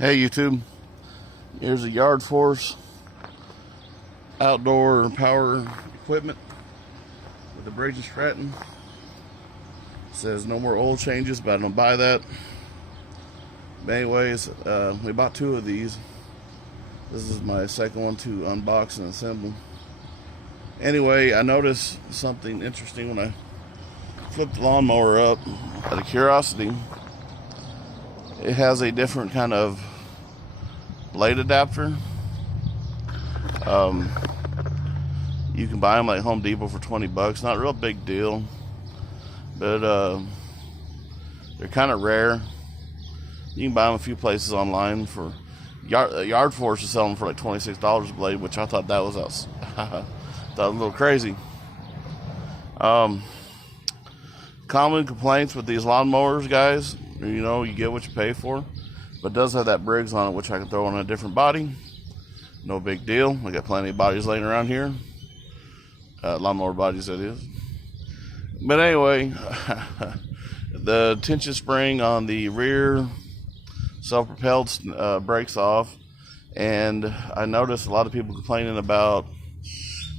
Hey YouTube, here's a Yard Force outdoor power equipment with the Briggs Stratton. Says no more oil changes, but I don't buy that. But anyways, we bought two of these. This is my second one to unbox and assemble. Anyway, I noticed something interesting when I flipped the lawnmower up. Out of curiosity, it has a different kind of blade adapter. You can buy them like Home Depot for 20 bucks. Not a real big deal, but they're kind of rare. You can buy them a few places online. For Yard Force is selling for like $26 a blade, which I thought that was thought a little crazy. Common complaints with these lawnmowers, guys, you get what you pay for, but it does have that Briggs on it, which I can throw on a different body. No big deal. I got plenty of bodies laying around here. Lawnmower bodies, that is. But anyway, the tension spring on the rear self-propelled breaks off, and I noticed a lot of people complaining about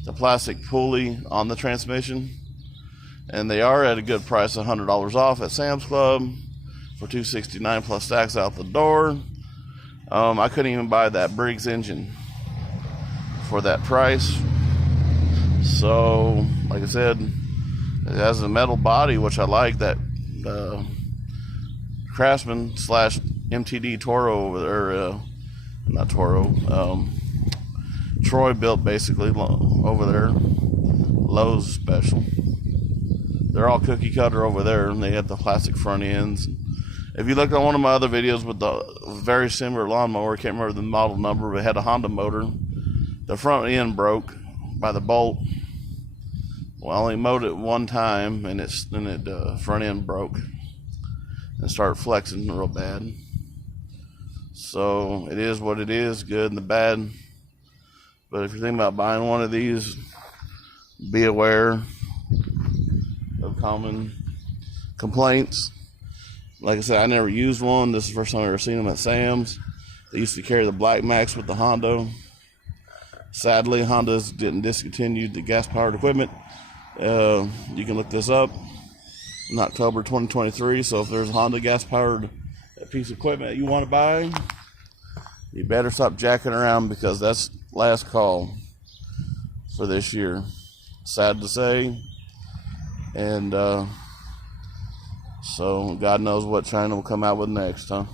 the plastic pulley on the transmission, and they are at a good price, $100 off at Sam's Club for $269 plus tax out the door. I couldn't even buy that Briggs engine for that price. So, like I said, it has a metal body, which I like. That Craftsman / MTD Toro over there, not Toro, Troy built basically over there. Lowe's special. They're all cookie cutter over there, and they have the plastic front ends. If you look at one of my other videos with the very similar lawnmower, I can't remember the model number, but it had a Honda motor. The front end broke by the bolt. Well, I only mowed it one time, and it front end broke and started flexing real bad. So it is what it is, good and the bad. But if you're thinking about buying one of these, be aware of common complaints. Like I said, I never used one. This is the first time I've ever seen them at Sam's. They used to carry the Black Max with the Honda. Sadly, Honda's didn't discontinue the gas-powered equipment. You can look this up in October 2023. So if there's a Honda gas-powered piece of equipment you want to buy, you better stop jacking around, because that's last call for this year. Sad to say. And so God knows what China will come out with next, huh?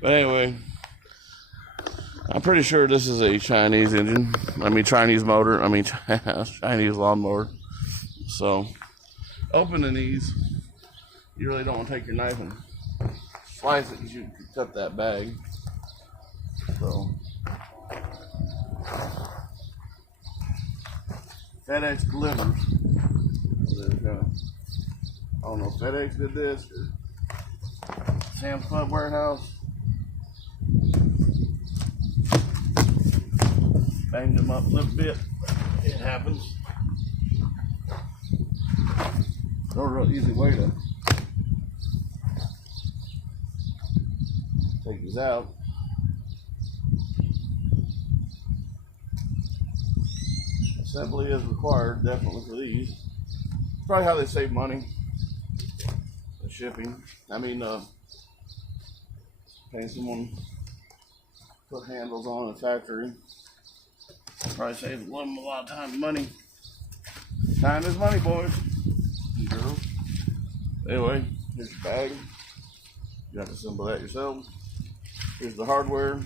But anyway, I'm pretty sure this is a Chinese engine. Chinese motor. Chinese lawnmower. So, opening these, you really don't want to take your knife and slice it, because you can cut that bag. So, FedEx delivers. I don't know if FedEx did this or Sam's Club warehouse. Banged them up a little bit. It happens. No real easy way to take these out. Assembly is required, definitely, for these. Probably how they save money. The shipping. Paying someone to put handles on in a factory. Probably saves them a lot of time and money. Time is money, boys and girls. Anyway, here's your bag. You have to assemble that yourself. Here's the hardware.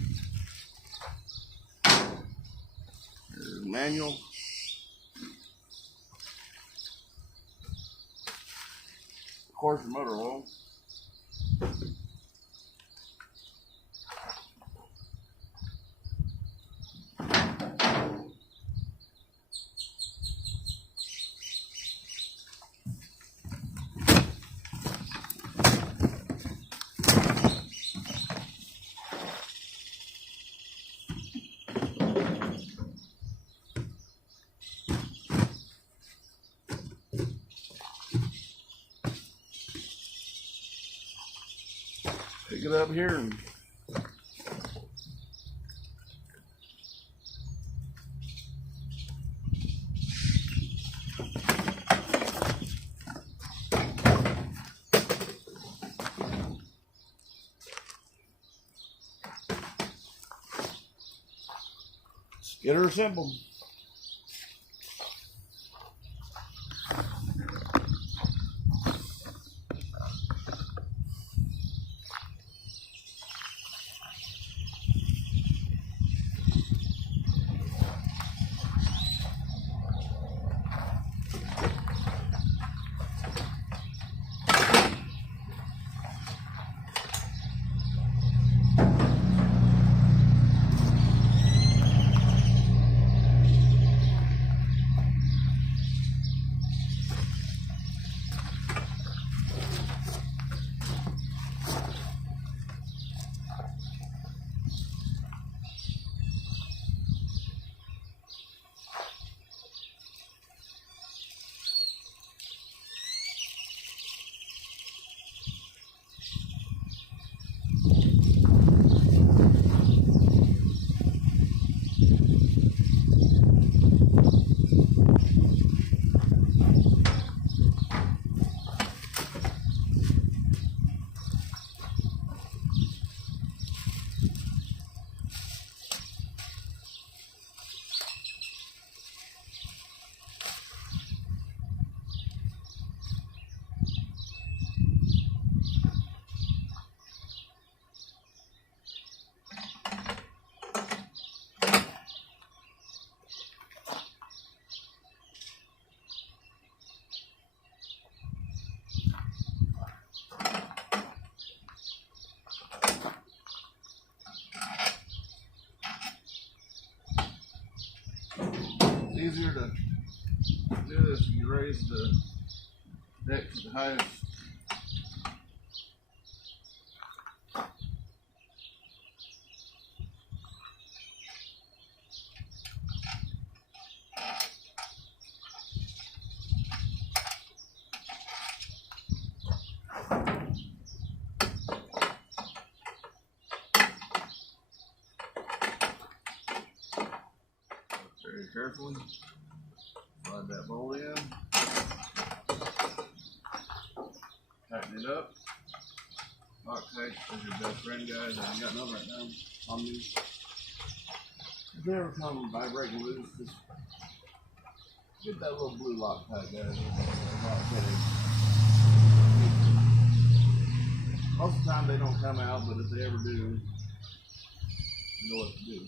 Here's the manual. Of course, your motor oil. Pick it up here and get her assembled. It's easier to do this if you raise the deck to the highest. Very carefully. Slide that bolt in. Tighten it up. Loctite is your best friend, guys. I ain't got none right now on me. If they ever come vibrating loose, just get that little blue Loctite, guys. Most of the time they don't come out, but if they ever do, you know what to do.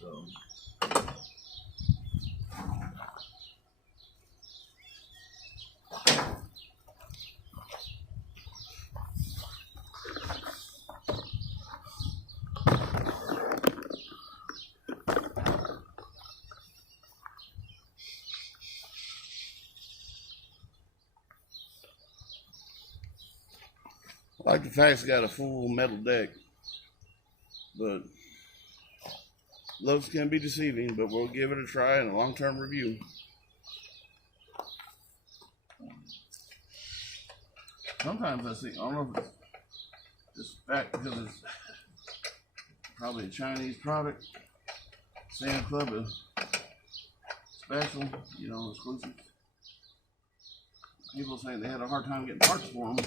So. I like the fact it's got a full metal deck, but looks can be deceiving, but we'll give it a try and a long-term review. Sometimes I see, I don't know if it's just fact because it's probably a Chinese product. Sand Club is special, you know, exclusive. People saying they had a hard time getting parts for them.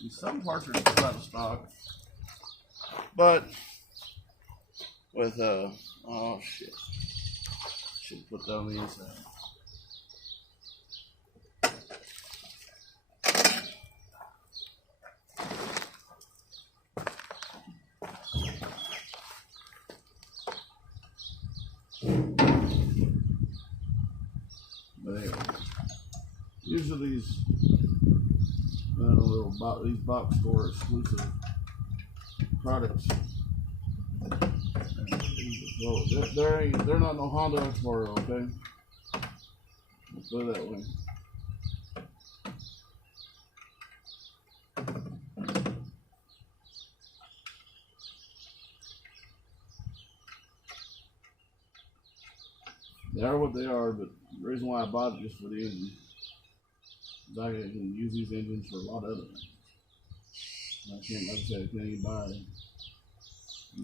And some parts are still out of stock. But with oh shit, should put that on the inside. But anyway, usually these these box store exclusive products. Well, they're not no Honda Explorer, okay? Let's put it that way. They are what they are, but the reason why I bought it just for the engine is I can use these engines for a lot of other things. I can't, like I said, I can't even buy an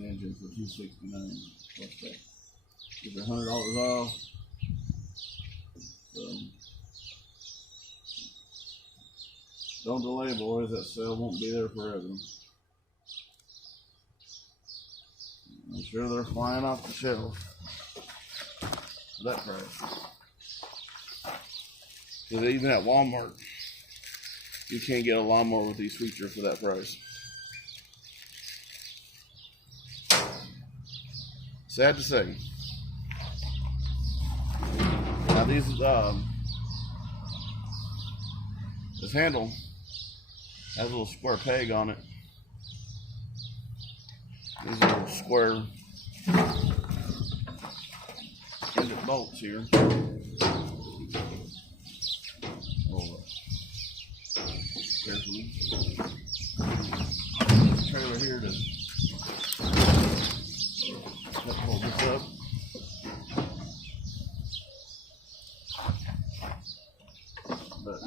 engine for $269. What's that? Give it $100 off. So don't delay, boys. That sale won't be there forever. sure they're flying off the shelf for that price. Because even at Walmart, you can't get a lawnmower with these features for that price. Sad to say. Now these, this handle has a little square peg on it. These little square ended bolts here. Oh, carefully. Trailer here to pull this up. But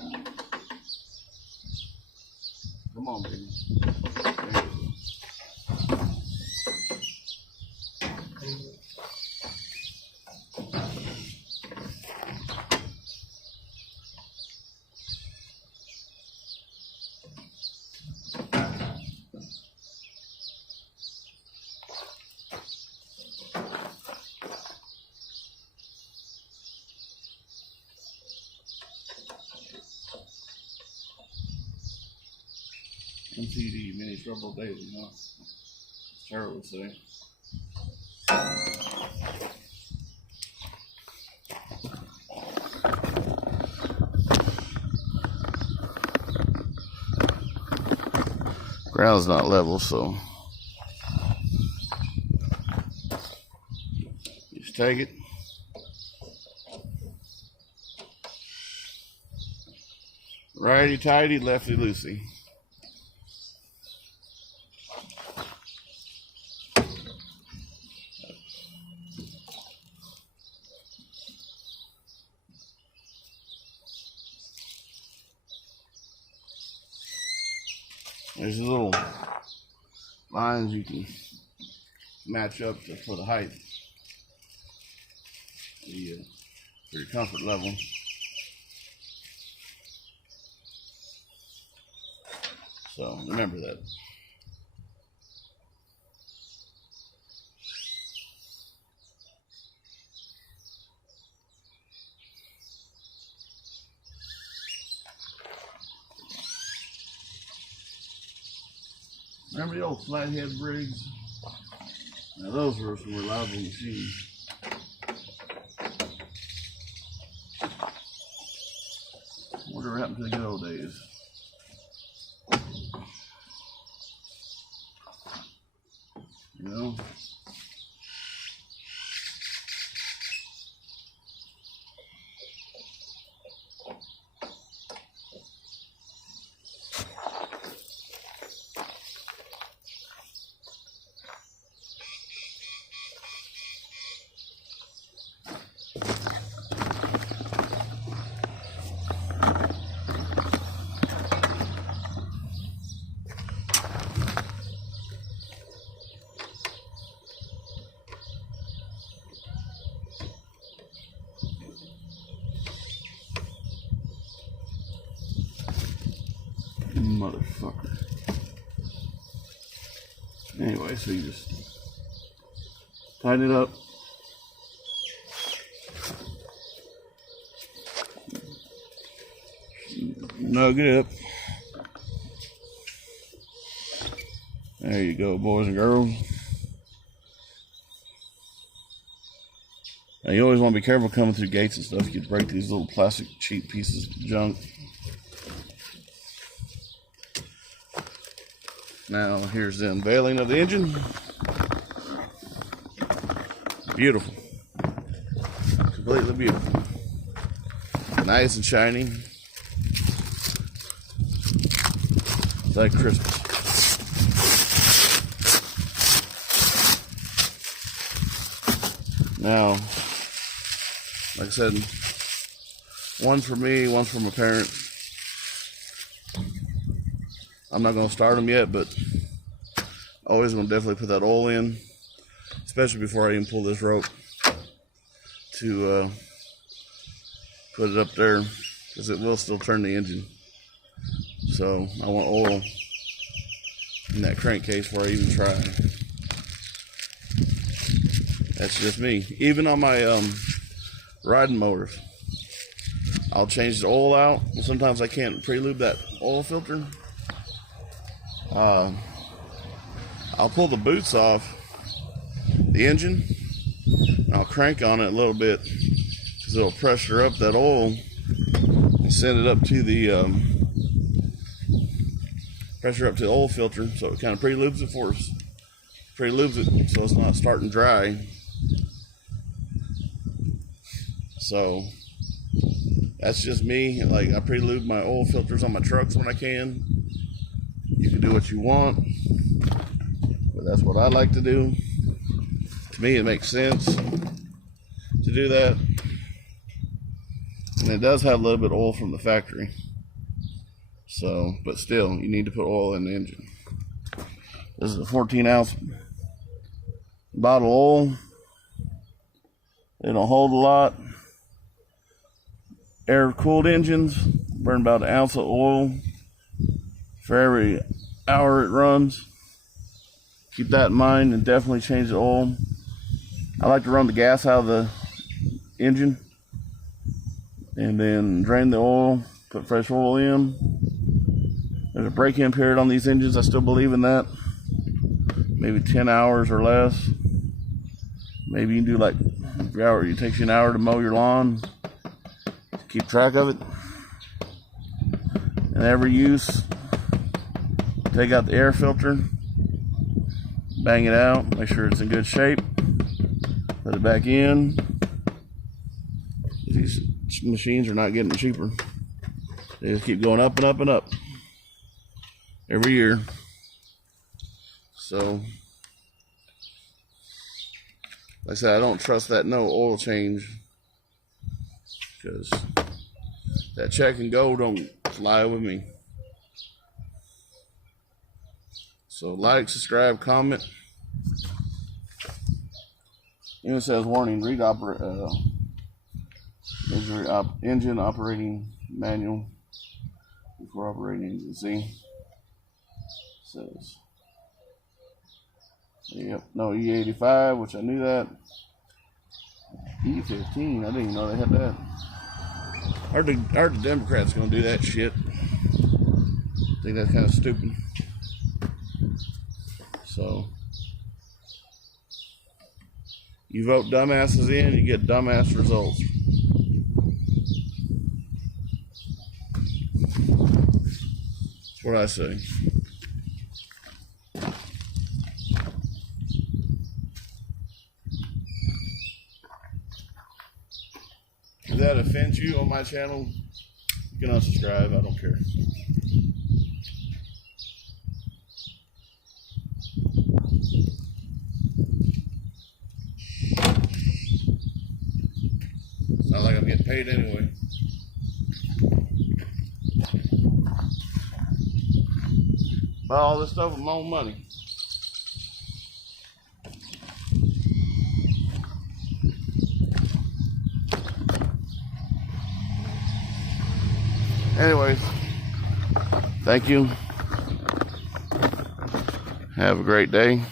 come on, baby. MTD, mini trouble daily, huh? Sarah would say. Ground's not level, so just take it. Righty tighty, lefty loosey. There's little lines you can match up to for the height, for your comfort level. So remember that. Remember the old flathead Briggs? Now those were some reliable machines. Whatever happened to the good old days? You know? Motherfucker. Anyway, so you just tighten it up. Nug it up. There you go, boys and girls. Now you always want to be careful coming through gates and stuff. You could break these little plastic cheap pieces of junk. Now here's the unveiling of the engine. Beautiful. Completely beautiful. Nice and shiny. It's like Christmas. Now, like I said, one for me, one for my parents. I'm not going to start them yet, but always going to definitely put that oil in, especially before I even pull this rope to put it up there, because it will still turn the engine. So I want oil in that crankcase before I even try. That's just me. Even on my riding motors, I'll change the oil out. Sometimes I can't pre-lube that oil filter. I'll pull the boots off the engine, and I'll crank on it a little bit because it'll pressure up that oil and send it up to the oil filter, so it kind of pre-lubes it for us. Pre-lubes it so it's not starting dry. So that's just me. Like, I pre-lube my oil filters on my trucks when I can. You can do what you want, but that's what I like to do. To me, it makes sense to do that. And it does have a little bit of oil from the factory. So, but still, you need to put oil in the engine. This is a 14-ounce bottle of oil. They don't hold a lot. Air-cooled engines burn about 1 ounce of oil for every hour it runs. Keep that in mind and definitely change the oil. I like to run the gas out of the engine and then drain the oil, put fresh oil in. There's a break-in period on these engines. I still believe in that. Maybe 10 hours or less. Maybe you can do like every hour. It takes you an hour to mow your lawn. Keep track of it. And every use, take out the air filter, bang it out, make sure it's in good shape, put it back in. These machines are not getting cheaper. They just keep going up and up and up every year. So, like I said, I don't trust that no oil change, because that check and go don't fly with me. So like, subscribe, comment. And it says warning, read engine operating manual before operating engine. See? It says, yep, no E85, which I knew that. E15, I didn't even know they had that. Are the Democrats gonna do that shit? I think that's kind of stupid. So, you vote dumbasses in, you get dumbass results. That's what I say. If that offends you on my channel, you can unsubscribe. I don't care. It's not like I'm getting paid anyway. Buy all this stuff with my own money. Anyways, thank you. Have a great day.